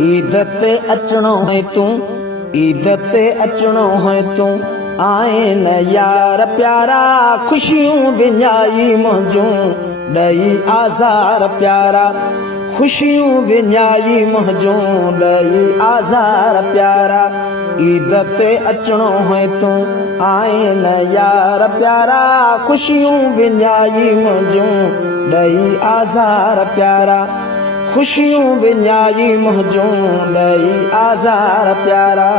ईद ते अचणो है तू, ईद ते अचणो है तू, आए न यार प्यारा, खुशियों विञाई मुंहिंजूं ॾई आज़ार प्यारा, खुशियों विञाई मुंहिंजूं ॾई आज़ार प्यारा। ईद ते अचणो है तू, आए न यार प्यारा, खुशियों विञाई मुंहिंजूं ॾई आज़ार प्यारा, खुशियों विञाई मुंहिंजूं ॾई आज़ार प्यारा।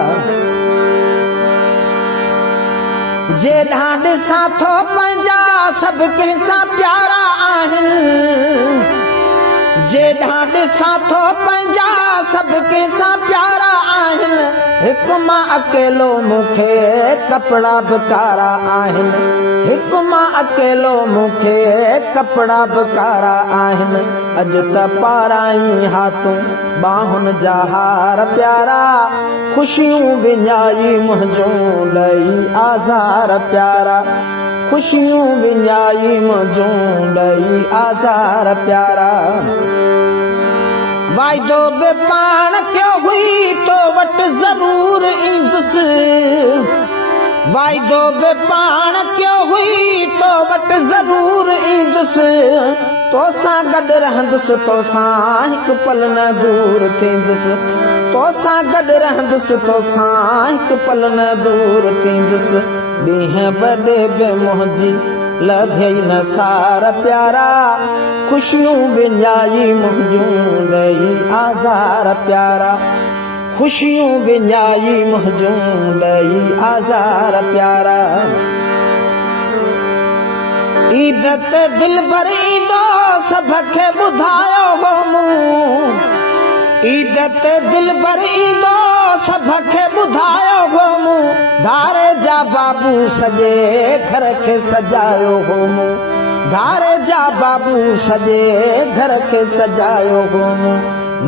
जे ॾिसां थो पंहिंजा सभु कंहिंसां प्यारा आहिनि, जे ॾिसां थो पंहिंजा सभु कंहिंसां प्यारा आहिनि, हिकु मां अकेलो मूंखे कपिड़ा बि कारा आहिनि, हिकु मां अकेलो मूंखे कपिड़ा बि कारा आहिनि। अॼु त पाराई हाथूं बाहुनि जा हार प्यारा, खुशियूं विञाई मुंहिंजूं ॾई आज़ार प्यारा, खुशियूं विञाई मुंहिंजूं ॾई आज़ार प्यारा। वाइदो बि पाण कयो हुई तो वटि ज़रूर ईंदुसि, वाइदो बि पाण कयो हुई तो वटि ज़रूर ईंदुसि, तोसां गॾु रहंदुसि, तोसां हिकु पल न दूर थींदुसि, तोसां गॾु रहंदुसि, तोसां हिकु पल न दूर थींदुसि। ॾींहं बदे बि मुंहिंजी लधई न सार प्यारा, खुशियूं विञाई मुंहिंजूं ॾई आज़ार प्यारा, खुशियूं विञाई मुंहिंजूं ॾई आज़ार प्यारा। ईद ते दिलबर ईंदो सभ खे ॿुधायो हो मूं, ईद ते दिलबर ईंदो सभ खे ॿुधायो हो मूं, धारे जा बाबू सॼे घर खे सजायो हो मूं, धारे जा बाबू सॼे घर खे सजायो हो मूं।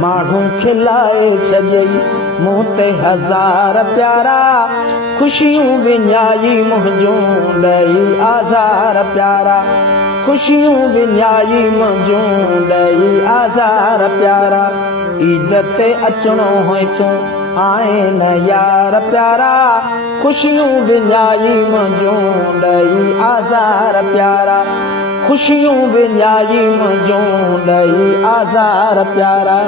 माण्हू खिलाए छॾियई मूं ते हज़ार प्यारा, खुशियूं विञाई मुंहिंजूं ॾई आज़ार प्यारा, खुशियूं विञाई मुंहिंजूं ॾई आज़ार प्यारा। ईद ते अचणो है तू, आए न यार प्यारा, खुशियूं विञाई मुंहिंजूं ॾई आज़ार प्यारा, खुशियूं विञाई मुंहिंजूं ॾई आज़ार प्यारा।